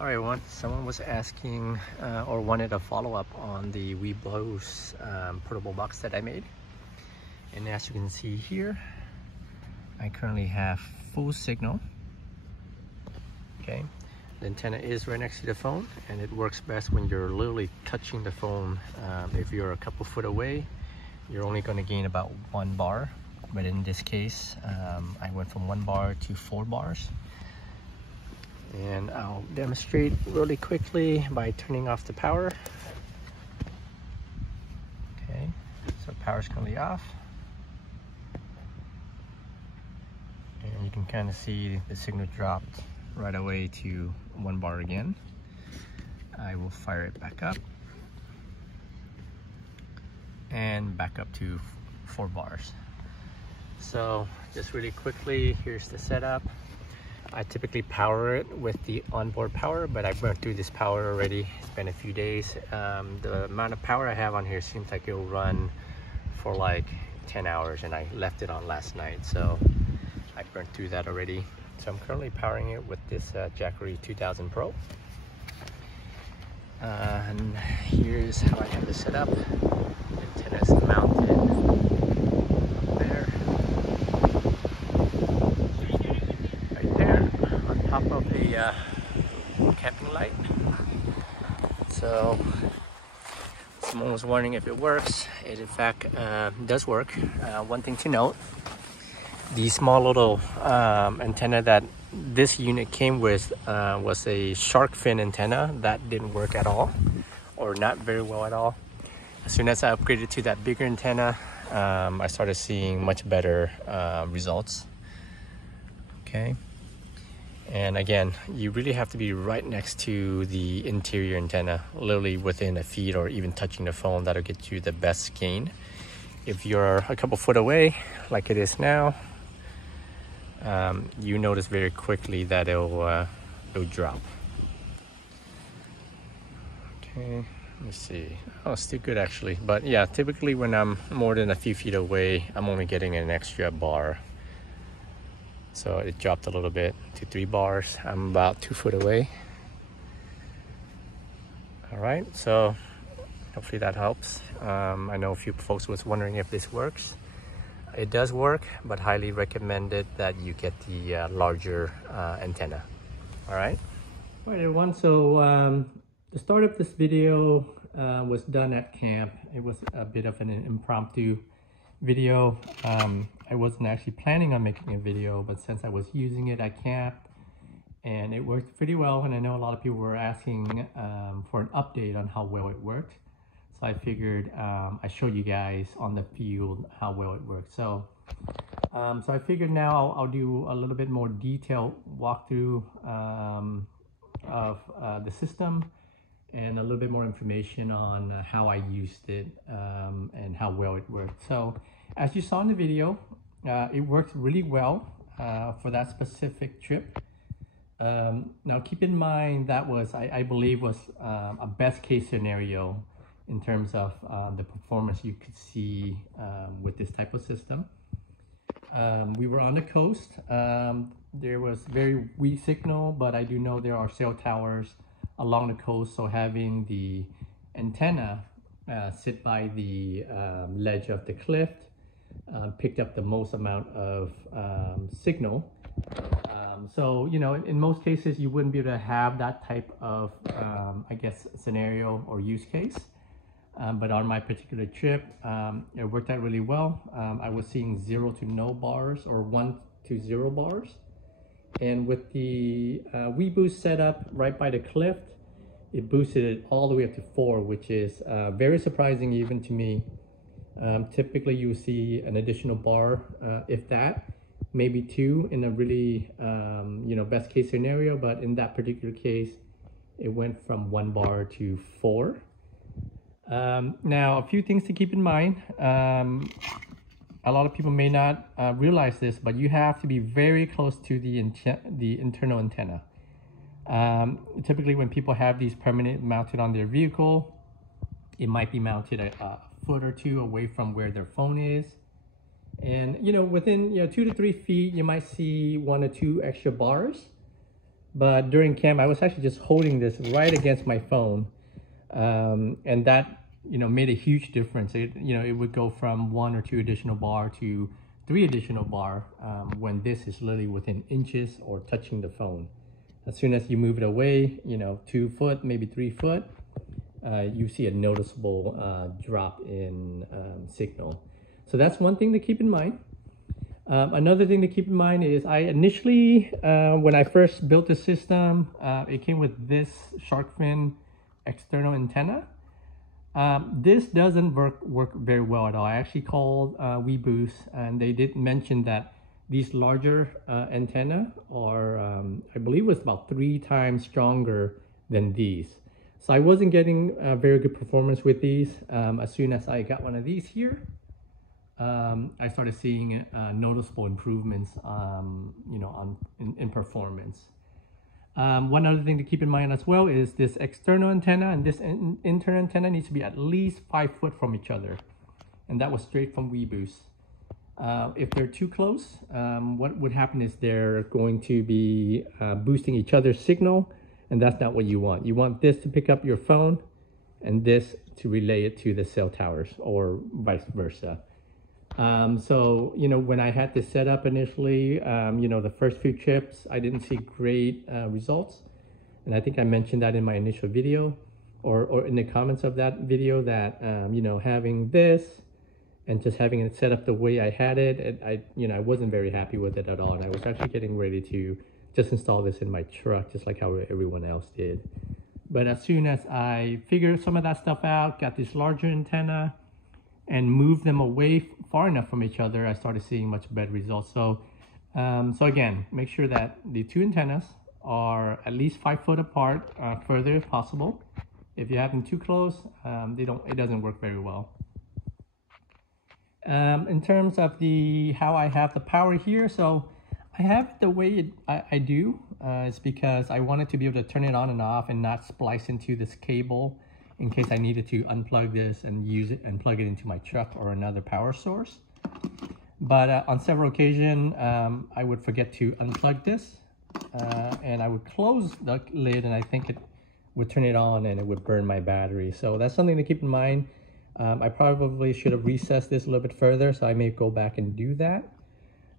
All right, someone was asking or wanted a follow-up on the weBoost portable box that I made. And as you can see here, I currently have full signal. Okay, the antenna is right next to the phone, and it works best when you're literally touching the phone. If you're a couple foot away, you're only going to gain about 1 bar. But in this case, I went from 1 bar to 4 bars. And I'll demonstrate really quickly by turning off the power. Okay, so power's currently off. And you can kind of see the signal dropped right away to 1 bar again. I will fire it back up. And back up to 4 bars. So just really quickly, here's the setup. I typically power it with the onboard power, but I've burned through this power already. It's been a few days. The amount of power I have on here seems like it'll run for like 10 hours, and I left it on last night, so I burned through that already. So I'm currently powering it with this Jackery 2000 Pro. And here's how I have it set up. The antenna is mounted there. Top of a camping light. So someone was wondering if it works. It in fact does work. One thing to note, the small little antenna that this unit came with was a shark fin antenna. That didn't work at all, or not very well at all. As soon as I upgraded to that bigger antenna, I started seeing much better results. Okay. And again, you really have to be right next to the interior antenna, literally within a feet or even touching the phone. That'll get you the best gain. If you're a couple foot away, like it is now, you notice very quickly that it'll drop. Okay, let me see. Oh, it's still good actually. But yeah, typically when I'm more than a few feet away, I'm only getting an extra bar. So it dropped a little bit to 3 bars. I'm about 2 foot away. All right, so hopefully that helps. I know a few folks was wondering if this works. It does work, but highly recommended that you get the larger antenna. All right. All right, everyone. So the start of this video was done at camp. It was a bit of an impromptu video. I wasn't actually planning on making a video, but since I was using it at camp and it worked pretty well, and I know a lot of people were asking for an update on how well it worked, so I figured I showed you guys on the field how well it worked. So I figured now I'll do a little bit more detailed walkthrough of the system and a little bit more information on how I used it and how well it worked. So as you saw in the video, it worked really well for that specific trip. Now keep in mind that was, I believe, was a best case scenario in terms of the performance you could see with this type of system. We were on the coast. There was very weak signal, but I do know there are cell towers along the coast, so having the antenna sit by the ledge of the cliff picked up the most amount of signal. So, you know, in most cases, you wouldn't be able to have that type of, I guess, scenario or use case. But on my particular trip, it worked out really well. I was seeing 0 to no bars or 1 to 0 bars. And with the weBoost setup right by the cliff, it boosted it all the way up to 4, which is very surprising even to me. Typically you see an additional bar, if that, maybe 2 in a really, you know, best case scenario. But in that particular case, it went from 1 bar to 4. Now, a few things to keep in mind. A lot of people may not realize this, but you have to be very close to the internal antenna. Typically when people have these permanent mounted on their vehicle, it might be mounted a foot or 2 away from where their phone is. And, you know, within 2 to 3 feet, you might see 1 or 2 extra bars. But during camp, I was actually just holding this right against my phone. And that, made a huge difference. It would go from 1 or 2 additional bar to 3 additional bar when this is literally within inches or touching the phone. As soon as you move it away, 2 foot, maybe 3 foot, you see a noticeable drop in signal. So that's one thing to keep in mind. Another thing to keep in mind is I initially, when I first built the system, it came with this shark fin external antenna. This doesn't work very well at all. I actually called weBoost, and they did mention that these larger antenna are, I believe, was about 3 times stronger than these. So I wasn't getting very good performance with these. As soon as I got one of these here, I started seeing noticeable improvements, in performance. One other thing to keep in mind as well is this external antenna and this internal antenna needs to be at least 5 foot from each other. And that was straight from weBoost. If they're too close, what would happen is they're going to be boosting each other's signal, and that's not what you want. You want this to pick up your phone and this to relay it to the cell towers, or vice versa. So, when I had this set up initially, the first few trips, I didn't see great results. And I think I mentioned that in my initial video or in the comments of that video that, having this and just having it set up the way I had it, I wasn't very happy with it at all. And I was actually getting ready to just install this in my truck, just like how everyone else did. But as soon as I figured some of that stuff out, got this larger antenna, and move them away far enough from each other, I started seeing much better results. So, again, make sure that the 2 antennas are at least 5 foot apart, further if possible. If you have them too close, it doesn't work very well. In terms of how I have the power here, so I have it the way I do. It's because I wanted to be able to turn it on and off and not splice into this cable in case I needed to unplug this and use it and plug it into my truck or another power source. But on several occasions, I would forget to unplug this and I would close the lid, and I think it would turn it on and it would burn my battery. So that's something to keep in mind. I probably should have recessed this a little bit further, so I may go back and do that.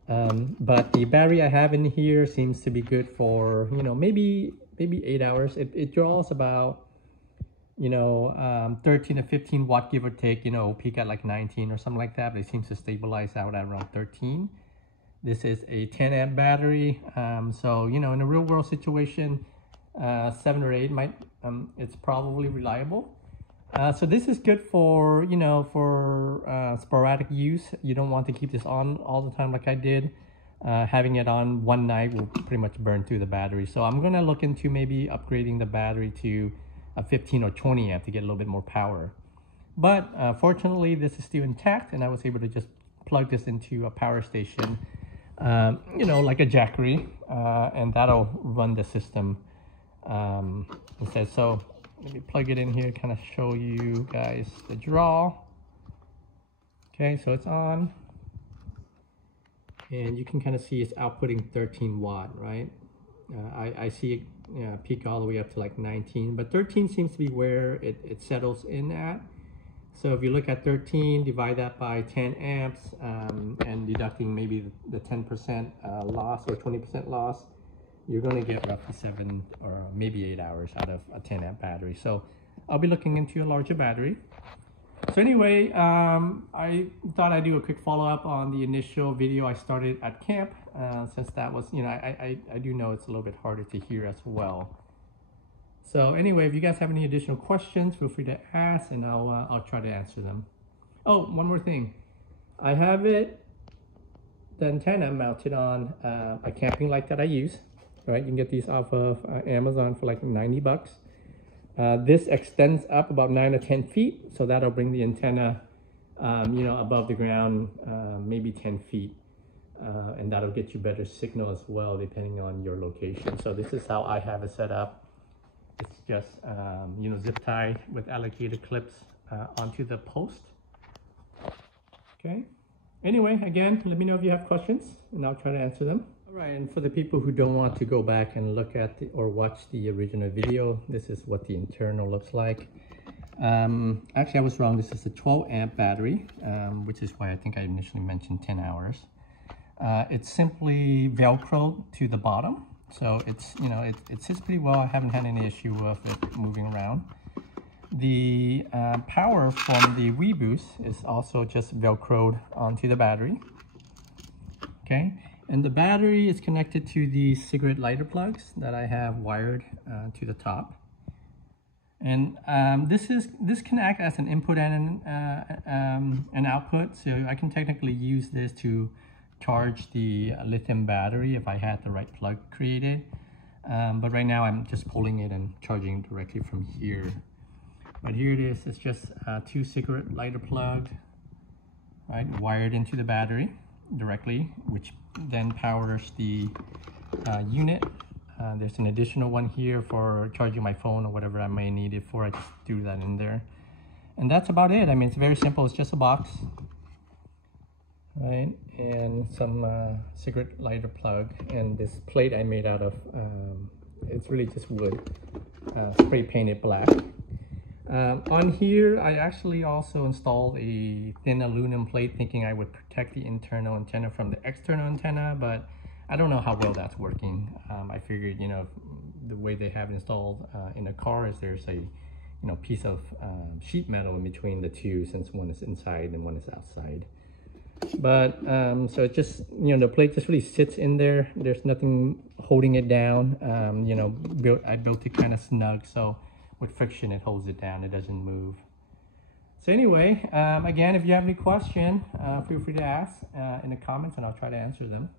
But the battery I have in here seems to be good for, maybe 8 hours. It draws about 13 to 15 watt, give or take, peak at like 19 or something like that, but it seems to stabilize out at around 13. This is a 10 amp battery. So, in a real world situation, 7 or 8 it's probably reliable. So this is good for, sporadic use. You don't want to keep this on all the time like I did. Having it on one night will pretty much burn through the battery. So I'm going to look into maybe upgrading the battery to a 15 or 20 amp to get a little bit more power. But fortunately, this is still intact, and I was able to just plug this into a power station, like a Jackery, and that'll run the system instead. So let me plug it in here, kind of show you guys the draw. Okay, so it's on, and you can kind of see it's outputting 13 watt, right? I see it peak all the way up to like 19, but 13 seems to be where it settles in at. So if you look at 13, divide that by 10 amps, and deducting maybe the 10% loss or 20% loss, you're going to get roughly 7 or maybe 8 hours out of a 10 amp battery. So I'll be looking into a larger battery. So anyway, I thought I'd do a quick follow-up on the initial video I started at camp, since that was, I do know it's a little bit harder to hear as well. So anyway, if you guys have any additional questions, feel free to ask, and I'll try to answer them. Oh, one more thing. I have the antenna mounted on a camping light that I use, right? You can get these off of Amazon for like 90 bucks. This extends up about 9 or 10 feet, so that'll bring the antenna, above the ground, maybe 10 feet, and that'll get you better signal as well, depending on your location. So this is how I have it set up. It's just, zip tied with alligator clips onto the post. Okay. Anyway, again, let me know if you have questions, and I'll try to answer them. All right, and for the people who don't want to go back and look at or watch the original video, this is what the internal looks like. Actually, I was wrong. This is a 12 amp battery, which is why I think I initially mentioned 10 hours. It's simply Velcroed to the bottom. So it's, you know, it sits pretty well. I haven't had any issue with it moving around. The power from the weBoost is also just Velcroed onto the battery. Okay, and the battery is connected to the cigarette lighter plugs that I have wired to the top. And this can act as an input and an output, so I can technically use this to charge the lithium battery if I had the right plug created. But right now I'm just pulling it and charging directly from here. But here it is. It's just 2 cigarette lighter plugs, right, wired into the battery directly, which then powers the unit. There's an additional one here for charging my phone or whatever I may need it for. I just do that in there. And that's about it. I mean, it's very simple. It's just a box, right? And some cigarette lighter plug. And this plate I made out of, it's really just wood, spray painted black. On here, I actually also installed a thin aluminum plate thinking I would protect the internal antenna from the external antenna, but I don't know how well that's working. I figured, you know, the way they have installed in a car is there's a, you know, piece of sheet metal in between the two, since one is inside and one is outside. But so it just, you know, the plate just really sits in there. There's nothing holding it down. You know, I built it kind of snug, so with friction it holds it down, it doesn't move. So anyway, again, if you have any question, feel free to ask in the comments and I'll try to answer them.